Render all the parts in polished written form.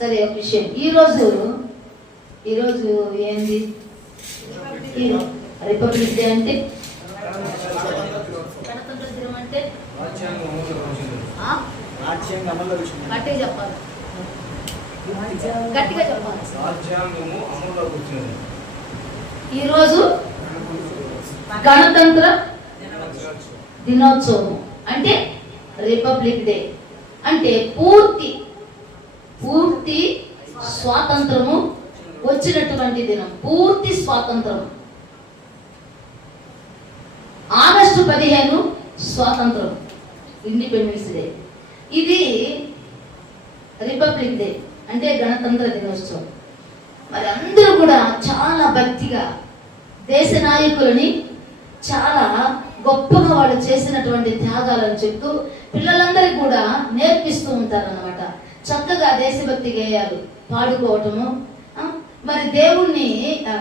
సరే, ఒక విషయం. ఈరోజు ఏంది? రిపబ్లిక్ డే అంటే, గణతంత్ర దినం అంటే గట్టిగా చెప్పాలి, గట్టిగా చెప్పాలి. ఈరోజు గణతంత్ర దినోత్సవం అంటే రిపబ్లిక్ డే అంటే పూర్తి స్వాతంత్రము వచ్చినటువంటి దినం. పూర్తి స్వాతంత్రం. ఆగస్టు 15 స్వాతంత్రం, ఇండిపెండెన్స్ డే. ఇది రిపబ్లిక్ డే అంటే గణతంత్ర దినోత్సవం. మరి అందరూ కూడా చాలా భక్తిగా దేశ నాయకులని చాలా గొప్పగా వాళ్ళు చేసినటువంటి త్యాగాలను చెప్తూ పిల్లలందరికీ కూడా నేర్పిస్తూ ఉంటారన్నమాట. చక్కగా దేశభక్తి గేయాలు పాడుకోవటము, మరి దేవుణ్ణి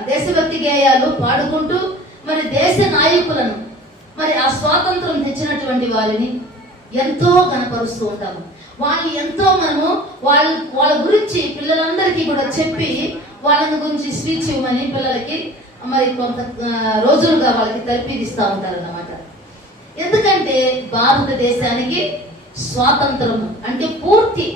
దేశభక్తి గేయాలు పాడుకుంటూ మరి దేశ నాయకులను, మరి ఆ స్వాతంత్రం తెచ్చినటువంటి వారిని ఎంతో గణపరుస్తూ ఉంటాము. వాళ్ళు ఎంతో మనము వాళ్ళ గురించి పిల్లలందరికీ కూడా చెప్పి వాళ్ళ గురించి స్పీచ్ ఇవ్వమని పిల్లలకి మరి కొంత రోజులుగా వాళ్ళకి తర్పీదిస్తూ ఉంటారన్నమాట. ఎందుకంటే భారతదేశానికి స్వాతంత్రం అంటే పూర్తి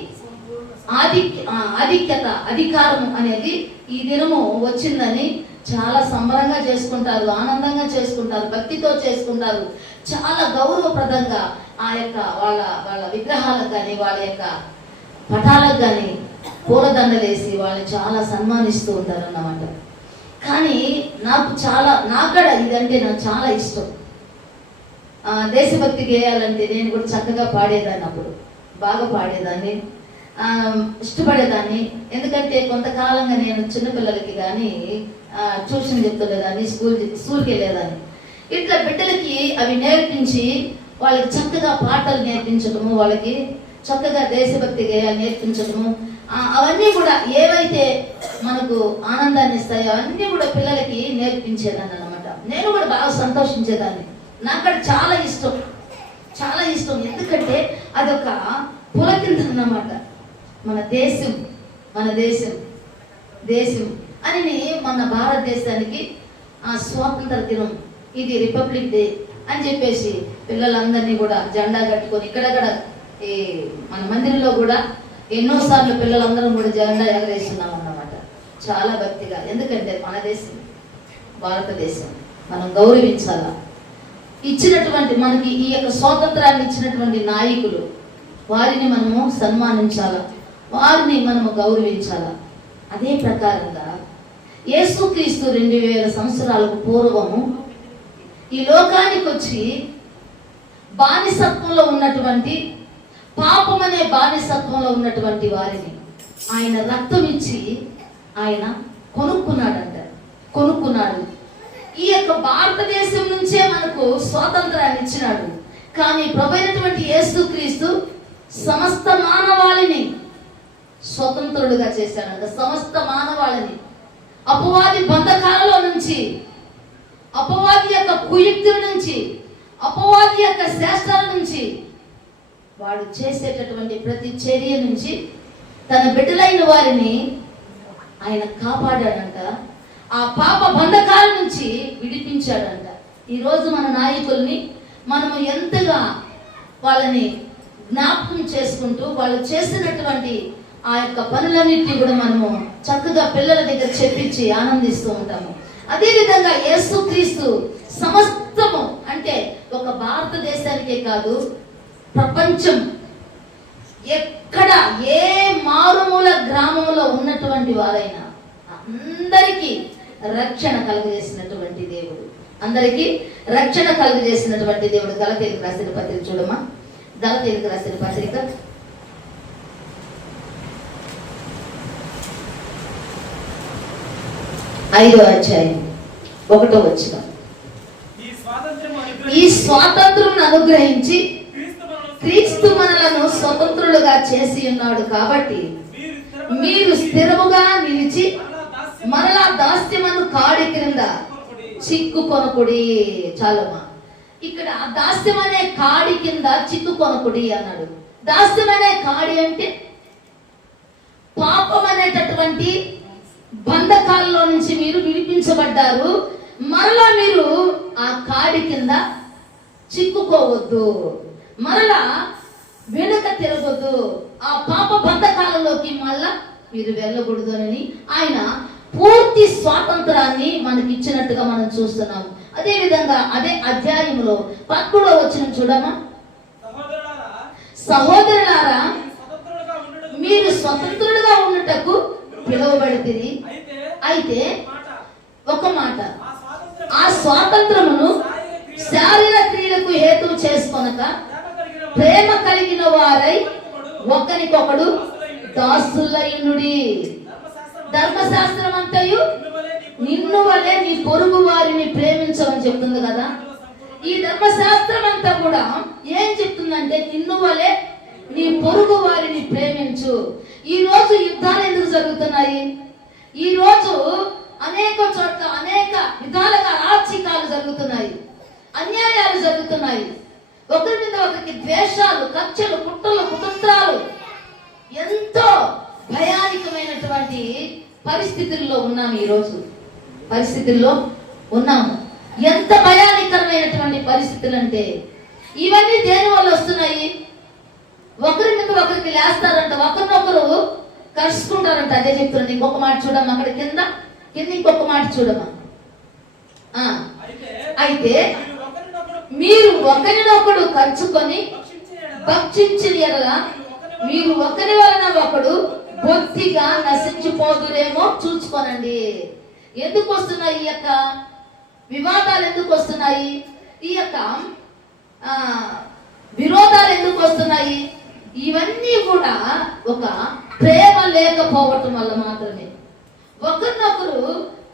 అధికారం అనేది ఈ దినము వచ్చిందని చాలా సంబరంగా చేసుకుంటారు, ఆనందంగా చేసుకుంటారు, భక్తితో చేసుకుంటారు. చాలా గౌరవప్రదంగా ఆ యొక్క వాళ్ళ విగ్రహాలకు కానీ వాళ్ళ యొక్క పటాలకు కానీ పూలదండలేసి వాళ్ళు చాలా సన్మానిస్తూ ఉంటారు అన్నమాట. కానీ నాకు ఇదంటే నాకు చాలా ఇష్టం. దేశభక్తి గేయాలంటే నేను కూడా చక్కగా పాడేదాన్ని, అప్పుడు బాగా పాడేదాన్ని, ఇష్టపడేదాన్ని. ఎందుకంటే కొంతకాలంగా నేను చిన్నపిల్లలకి కానీ ట్యూషన్ చెప్తుండేదాన్ని, స్కూల్కి వెళ్ళేదాన్ని. ఇట్లా బిడ్డలకి అవి నేర్పించి వాళ్ళకి చక్కగా పాటలు నేర్పించడము, వాళ్ళకి చక్కగా దేశభక్తి గేయాలు నేర్పించడము, అవన్నీ కూడా ఏవైతే మనకు ఆనందాన్ని ఇస్తాయో అవన్నీ కూడా పిల్లలకి నేర్పించేదాన్ని అన్నమాట. నేను కూడా బాగా సంతోషించేదాన్ని. నాకు చాలా ఇష్టం. ఎందుకంటే అదొక పులకింతలు అన్నమాట. మన దేశం అని మన భారతదేశానికి స్వాతంత్ర దినం, ఇది రిపబ్లిక్ డే అని చెప్పేసి పిల్లలందరినీ కూడా జెండా కట్టుకొని ఇక్కడక్కడ ఈ మన మందిరంలో కూడా ఎన్నోసార్లు పిల్లలందరం కూడా జెండా ఎగరేస్తున్నాం అన్నమాట. చాలా భక్తిగా. ఎందుకంటే మన దేశం భారతదేశం, మనం గౌరవించాలా. ఇచ్చినటువంటి మనకి ఈ యొక్క స్వాతంత్రాన్ని ఇచ్చినటువంటి నాయకులు, వారిని మనము సన్మానించాలా, వారిని మనము గౌరవించాలా. అదే ప్రకారంగా యేసుక్రీస్తు 2000 సంవత్సరాలకు పూర్వము ఈ లోకానికి వచ్చి బానిసత్వంలో ఉన్నటువంటి, పాపం అనే బానిసత్వంలో ఉన్నటువంటి వారిని ఆయన రక్తం ఇచ్చి ఆయన కొనుక్కున్నాడు. ఈ యొక్క భారతదేశం నుంచే మనకు స్వాతంత్రాన్ని ఇచ్చినాడు. కానీ ప్రభువైనటువంటి యేసుక్రీస్తు సమస్త మానవాళిని స్వతంత్రుడుగా చేశాడంట. సమస్త మానవాళిని అపవాది బంధకాలలో నుంచి, అపవాది యొక్క కుయుక్తుల నుంచి, అపవాది యొక్క శాస్త్రాల నుంచి, వాడు చేసేటటువంటి ప్రతి చర్య నుంచి తన బిడ్డలైన వారిని ఆయన కాపాడాడంట. ఆ పాప బంధకాల నుంచి విడిపించాడంట. ఈరోజు మన నాయకుల్ని మనము ఎంతగా వాళ్ళని జ్ఞాపకం చేసుకుంటూ వాళ్ళు చేసినటువంటి ఆ యొక్క పనులన్నింటినీ కూడా మనము చక్కగా పిల్లల దగ్గర చెప్పించి ఆనందిస్తూ ఉంటాము. అదేవిధంగా యేసుక్రీస్తు సమస్తము అంటే ఒక భారతదేశానికే కాదు, ప్రపంచం ఎక్కడ ఏ మారుమూల గ్రామంలో ఉన్నటువంటి వారైనా అందరికీ రక్షణ కలుగజేసినటువంటి దేవుడు, గలతీయులకు రాసిన పత్రిక చూడమా. గలతీయులకు రాసిన పత్రిక 5వ అధ్యాయం 1వ వచనం. ఈ స్వాతంత్రం అనుగ్రహించి క్రీస్తు మనలను స్వతంత్రులుగా చేసి ఉన్నాడు కాబట్టి మీరు స్థిరముగా నిలిచి మరలా దాస్యమను కాడి క్రింద చిక్కుకొనకుడి. చాలమ్మా, ఇక్కడ దాస్యం అనే కాడి కింద చిక్కుకొనకుడి అన్నాడు. దాస్యం అనే కాడి అంటే పాపం ఉన్నటువంటి బంధకాల్లో నుంచి మీరు విడిపించబడ్డారు. మరలా మీరు ఆ కాడి కింద చిక్కుకోవద్దు, మరలా వెనుక తిరగొద్దు, ఆ పాప బంధకాలలోకి మళ్ళా మీరు వెళ్ళకూడదు అని ఆయన పూర్తి స్వాతంత్రాన్ని మనకి ఇచ్చినట్టుగా మనం చూస్తున్నాము. అదే విధంగా అదే అధ్యాయంలో 13వ వచనం చూడమా. సహోదరులారా, మీరు స్వతంత్రులుగా ఉండుటకు పిలువబడితిరి. అయితే ఒక మాట, ఆ స్వాతంత్రమును శారీర క్రియలకు హేతువు చేసుకొనక ప్రేమ కలిగిన వారై ఒకరికొకడు దాసులయునుడి. ధర్మశాస్త్రం అంతయు నిన్ను వలె నీ పొరుగు వారిని ప్రేమించమని చెప్తుంది కదా. ఈ ధర్మశాస్త్రం అంతా కూడా ఏం చెప్తుందంటే నిన్ను వలె నీ పొరుగు వారిని ప్రేమించు. ఈ రోజు యుద్ధాలు ఎందుకు జరుగుతున్నాయి? ఈ రోజు అనేక చోట్ల అనేక విధాలుగా రాజకీయాలు జరుగుతున్నాయి, అన్యాయాలు జరుగుతున్నాయి, ఒకరి మీద ఒకరికి ద్వేషాలు, కక్షలు, కుట్రలు, కుతంత్రాలు, ఎంతో భయానకమైనటువంటి పరిస్థితుల్లో ఉన్నాము. ఈరోజు పరిస్థితుల్లో ఉన్నాము. ఎంత భయానకరమైనటువంటి పరిస్థితులు అంటే ఇవన్నీ దేని వల్ల వస్తున్నాయి? ఒకరి మీద ఒకరికి లేస్తారంట, ఒకరినొకరు కలుసుకుంటారంట. అదే చెప్తున్నాను. ఇంకొక మాట చూడమ్మా, అక్కడ కింద ఇంకొక మాట చూడమ్మా. అయితే మీరు ఒకరినొకడు కలుసుకొని భక్షించిన ఎడల మీరు ఒకరి వలన ఒకడు బొత్తిగా నశించిపోదురేమో చూసుకోనండి. ఎందుకు వస్తున్నాయి ఈ యొక్క వివాదాలు? ఎందుకు వస్తున్నాయి ఈ యొక్క విరోధాలు? ఎందుకు వస్తున్నాయి? ఇవన్నీ కూడా ఒక ప్రేమ లేకపోవటం వల్ల మాత్రమే, ఒకరినొకరు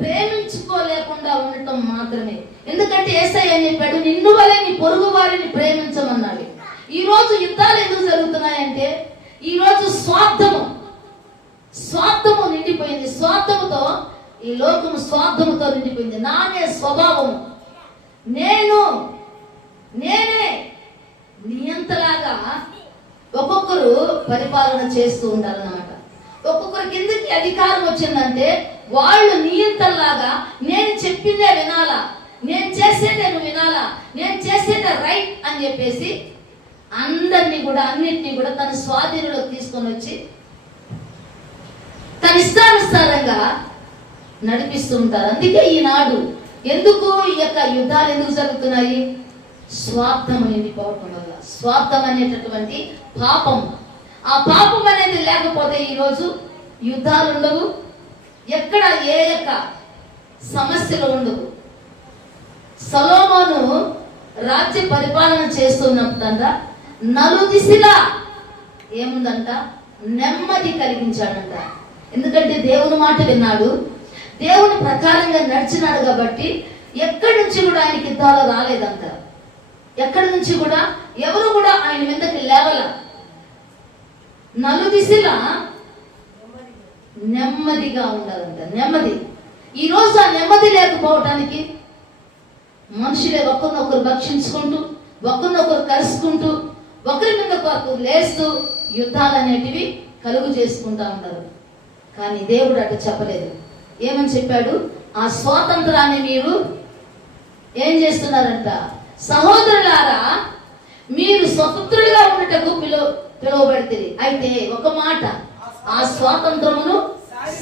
ప్రేమించుకోలేకుండా ఉండటం మాత్రమే. ఎందుకంటే యేసయ్య ఏం చెప్పాడు? నిన్ను వలె నీ పొరుగు వారిని ప్రేమించమన్నాడు. ఈ రోజు యుద్ధాలు ఎందుకు జరుగుతున్నాయంటే ఈ రోజు స్వార్థము నిండిపోయింది. స్వార్థముతో ఈ లోకము స్వార్థముతో నిండిపోయింది. నానే స్వభావము, నేనే నియంతలాగా ఒక్కొక్కరు పరిపాలన చేస్తూ ఉండాలన్నమాట. ఒక్కొక్కరికి ఎందుకు అధికారం వచ్చిందంటే వాళ్ళు నియంతలాగా నేను చెప్పిందే వినాలా, నేను చేసేదే నువ్వు వినాలా, నేను చేసేదే రైట్ అని చెప్పేసి అన్నిటినీ కూడా తన స్వాధీనంలో తీసుకొని వచ్చి తన ఇష్టానుసారంగా నడిపిస్తూ ఉంటారు. అందుకే ఈనాడు ఎందుకు ఈ యొక్క యుద్ధాలు ఎందుకు జరుగుతున్నాయి? స్వార్థం నిండిపోవటం వల్ల. స్వార్థం అనేటటువంటి పాపం, ఆ పాపం అనేది లేకపోతే ఈరోజు యుద్ధాలు ఉండవు, ఎక్కడ ఏ యొక్క సమస్యలు ఉండవు. సొలొమోను రాజ్య పరిపాలన చేస్తున్నప్పుడంట నలుదిశలా ఏముందంట? నెమ్మది కలిగించాడంట. ఎందుకంటే దేవుని మాట విన్నాడు, దేవుని ప్రకారంగా నడిచినాడు కాబట్టి ఎక్కడి నుంచి కూడా ఆయనకి యుద్ధాలు రాలేదంట. ఎక్కడి నుంచి కూడా ఎవరు కూడా ఆయన మీదకి లేవల. నలుదిశలా నెమ్మదిగా ఉండాలంట. నెమ్మది. ఈ రోజు ఆ నెమ్మది లేకపోవటానికి మనుషులే ఒకరినొకరు భక్షించుకుంటూ, ఒకరినొకరు కలుసుకుంటూ, ఒకరి మీద ఒకరు లేస్తూ యుద్ధాలు అనేటివి కలుగు చేసుకుంటా ఉంటారు. కానీ దేవుడు అటు చెప్పలేదు. ఏమని చెప్పాడు? ఆ స్వాతంత్రాన్ని మీరు ఏం చేస్తున్నారంట? సహోదరులారా, మీరు స్వతంత్రులుగా ఉండటకు పిలువబడితే. అయితే ఒక మాట, ఆ స్వాతంత్రమును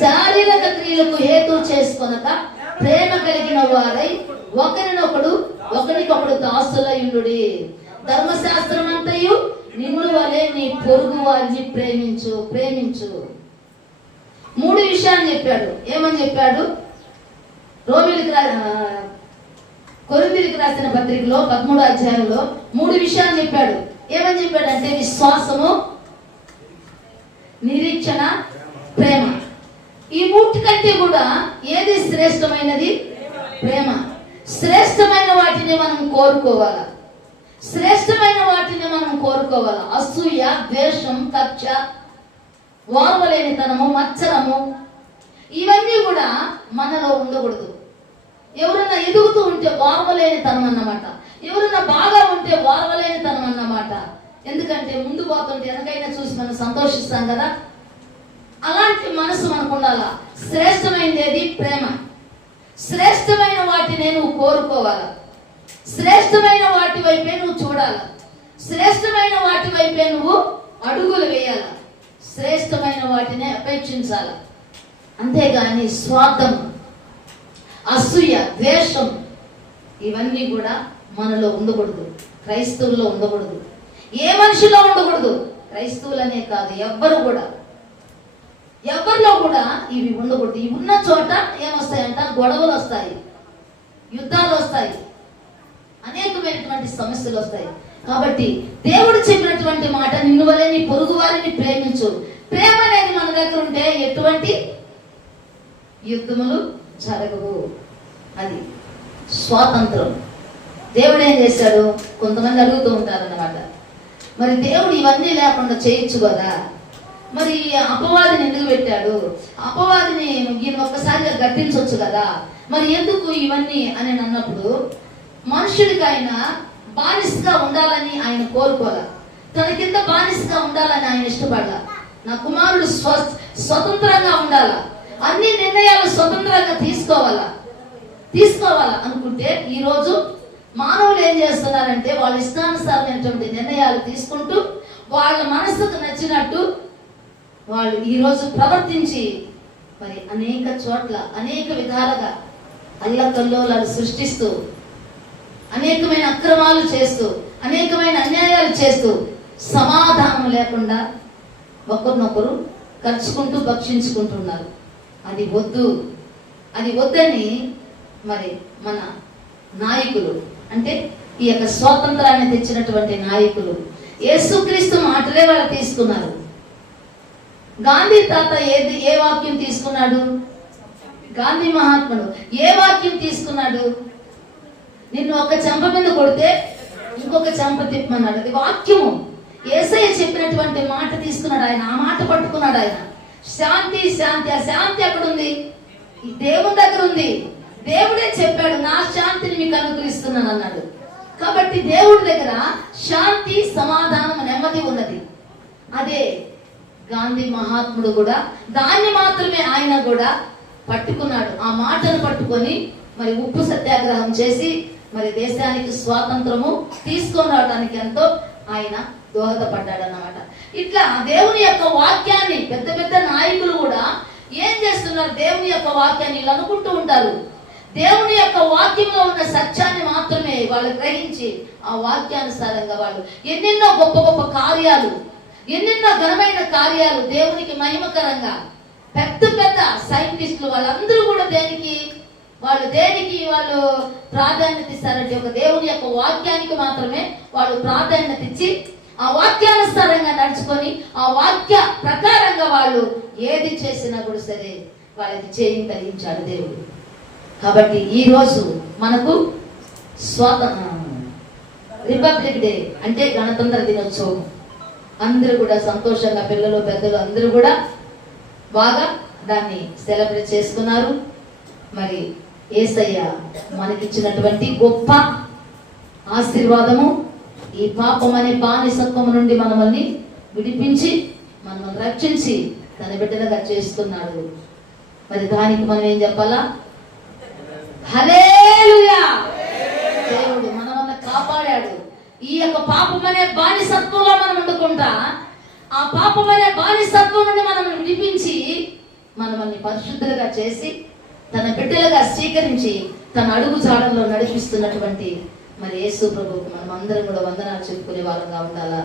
శారీరక క్రియలకు హేతు చేసుకొనక ప్రేమ కలిగిన వారై ఒకరికొకడు దాసులయుండుడి. ధర్మశాస్త్రం అంతయు నిన్ను వలె నీ పొరుగు వారిని ప్రేమించు. 3 విషయాలు చెప్పాడు. ఏమని చెప్పాడు? కొరింథీయులకు రాసిన పత్రికలో 13వ అధ్యాయంలో 3 విషయాలు చెప్పాడు. ఏమని చెప్పాడంటే విశ్వాసము, నిరీక్షణ, ప్రేమ. ఈ 3 కంటే కూడా ఏది శ్రేష్టమైనది? ప్రేమ. శ్రేష్టమైన వాటిని మనం కోరుకోవాలా. అసూయ, ద్వేషం, కక్ష, ఓర్వలేనితనము, మత్సరము, ఇవన్నీ కూడా మనలో ఉండకూడదు. ఎవరైనా ఎదుగుతూ ఉంటే ఓర్వలేనితనం అన్నమాట. ఎవరైనా బాగా ఉంటే ఓర్వలేనితనం అన్నమాట. ఎందుకంటే ముందు పోతుంటే వెనకైనా చూసి మనం సంతోషిస్తాం కదా. అలాంటి మనసు మనకు ఉండాలా. శ్రేష్టమైనది ఏది? ప్రేమ. శ్రేష్టమైన వాటిని నువ్వు కోరుకోవాలా. శ్రేష్టమైన వాటి వైపే నువ్వు చూడాలా. శ్రేష్టమైన వాటి వైపే నువ్వు అడుగులు వేయాలా. శ్రేష్టమైన వాటిని అపేక్షించాలి. అంతేగాని స్వార్థం, అసూయ, ద్వేషం ఇవన్నీ కూడా మనలో ఉండకూడదు. క్రైస్తవుల్లో ఉండకూడదు. ఏ మనిషిలో ఉండకూడదు. క్రైస్తవులనే కాదు, ఎవరిలో కూడా ఇవి ఉండకూడదు. ఇవి ఉన్న చోట ఏమొస్తాయంట? గొడవలు వస్తాయి, యుద్ధాలు వస్తాయి, అనేకమైనటువంటి సమస్యలు వస్తాయి. కాబట్టి దేవుడు చెప్పినటువంటి మాట, నిన్ను వలె నీ పొరుగు వారిని ప్రేమించు. ప్రేమ అనేది మన దగ్గర ఉంటే ఎటువంటి యుద్ధములు జరగవు. అది స్వాతంత్రం. దేవుడు ఏం చేశాడు? కొంతమంది అడుగుతూ ఉంటారన్నమాట, మరి దేవుడు ఇవన్నీ లేకుండా చేయొచ్చు కదా, మరి అపవాదిని ఎందుకు పెట్టాడు? అపవాదిని ఈయన ఒక్కసారిగా గట్టించవచ్చు కదా, మరి ఎందుకు ఇవన్నీ అని అన్నప్పుడు, మనుషుడికి ఆయన బానిసగా ఉండాలని ఆయన కోరుకోలే. తన కింద బానిసగా ఉండాలని ఆయన ఇష్టపడాల. నా కుమారుడు స్వతంత్రంగా ఉండాలా, అన్ని నిర్ణయాలు స్వతంత్రంగా తీసుకోవాలా అనుకుంటే, ఈరోజు మానవులు ఏం చేస్తున్నారంటే వాళ్ళ ఇష్టానుసారమైనటువంటి నిర్ణయాలు తీసుకుంటూ వాళ్ళ మనసుకు నచ్చినట్టు వాళ్ళు ఈరోజు ప్రవర్తించి మరి అనేక చోట్ల అనేక విధాలుగా అల్లకల్లోలాలు సృష్టిస్తూ, అనేకమైన అక్రమాలు చేస్తూ, అనేకమైన అన్యాయాలు చేస్తూ, సమాధానం లేకుండా ఒకరినొకరు ఖర్చుకుంటూ భక్షించుకుంటున్నారు. అది వద్దని మరి మన నాయకులు, అంటే ఈ యొక్క స్వాతంత్రాన్ని తెచ్చినటువంటి నాయకులు యేసుక్రీస్తు మాటలే వాళ్ళు తీసుకున్నారు. గాంధీ తాత ఏ వాక్యం తీసుకున్నాడు? గాంధీ మహాత్ముడు ఏ వాక్యం తీసుకున్నాడు? నిన్ను ఒక చెంప మీద కొడితే ఇంకొక చెంప తిప్పమన్నాడు. అది వాక్యము. యేసయ్య చెప్పినటువంటి మాట తీసుకున్నాడు ఆయన. ఆ మాట పట్టుకున్నాడు ఆయన. శాంతి శాంతి. ఆ శాంతి ఎక్కడుంది? ఈ దేవుని దగ్గర ఉంది. దేవుడే చెప్పాడు, నా శాంతిని మీకు అనుగ్రహిస్తున్నాను అన్నాడు. కాబట్టి దేవుడి దగ్గర శాంతి, సమాధానం, నెమ్మది ఉన్నది. అదే గాంధీ మహాత్ముడు కూడా దాన్ని మాత్రమే ఆయన కూడా పట్టుకున్నాడు. ఆ మాటను పట్టుకొని మరి ఉప్పు సత్యాగ్రహం చేసి మరి దేశానికి స్వాతంత్రము తీసుకొని రావడానికి ఎంతో ఆయన దోహదపడ్డాడు అన్నమాట. ఇట్లా దేవుని యొక్క వాక్యాన్ని పెద్ద పెద్ద నాయకులు కూడా ఏం చేస్తున్నారు? దేవుని యొక్క వాక్యాన్ని వీళ్ళు అనుకుంటూ ఉంటారు. దేవుని యొక్క వాక్యంలో ఉన్న సత్యాన్ని మాత్రమే వాళ్ళు గ్రహించి ఆ వాక్యానుసారంగా వాళ్ళు ఎన్నెన్నో గొప్ప గొప్ప కార్యాలు, ఎన్నెన్నో ఘనమైన కార్యాలు దేవునికి మహిమకరంగా పెద్ద పెద్ద సైంటిస్టులు వాళ్ళందరూ కూడా దేనికి వాళ్ళు ప్రాధాన్యత ఇస్తారంటే ఒక దేవుని యొక్క వాక్యానికి మాత్రమే వాళ్ళు ప్రాధాన్యత ఇచ్చి ఆ వాక్యానుసారంగా నడుచుకొని ఆ వాక్య ప్రకారంగా వాళ్ళు ఏది చేసినా కూడా సరే వాళ్ళకి చేయం కలిగించాడు దేవుడు. కాబట్టి ఈ రోజు మనకు రిపబ్లిక్ డే అంటే గణతంత్ర దినోత్సవం. అందరూ కూడా సంతోషంగా, పిల్లలు పెద్దలు అందరూ కూడా బాగా దాన్ని సెలబ్రేట్ చేసుకున్నారు. మరి యేసయ్య మనకిచ్చినటువంటి గొప్ప ఆశీర్వాదము, ఈ పాపం అనే బానిసత్వం నుండి మనల్ని విడిపించి మనల్ని రక్షించి తన బిడ్డలుగా చేస్తున్నాడు. మరి దానికి మనం ఏం చెప్పాలా? హల్లెలూయా. దేవుడు మనల్ని కాపాడాడు. ఈ యొక్క పాపం అనే బానిసత్వంలో మనం ఉండకుండా ఆ పాపం అనే బానిసత్వం నుండి మనల్ని విడిపించి మనల్ని పరిశుద్ధులుగా చేసి తన బిడ్డలుగా స్వీకరించి తన అడుగు జాడల్లో నడిపిస్తున్నటువంటి మరి యేసు ప్రభువుకు మనం అందరం కూడా వందనాలు చెప్పుకునే వాళ్ళంగా ఉండాలా.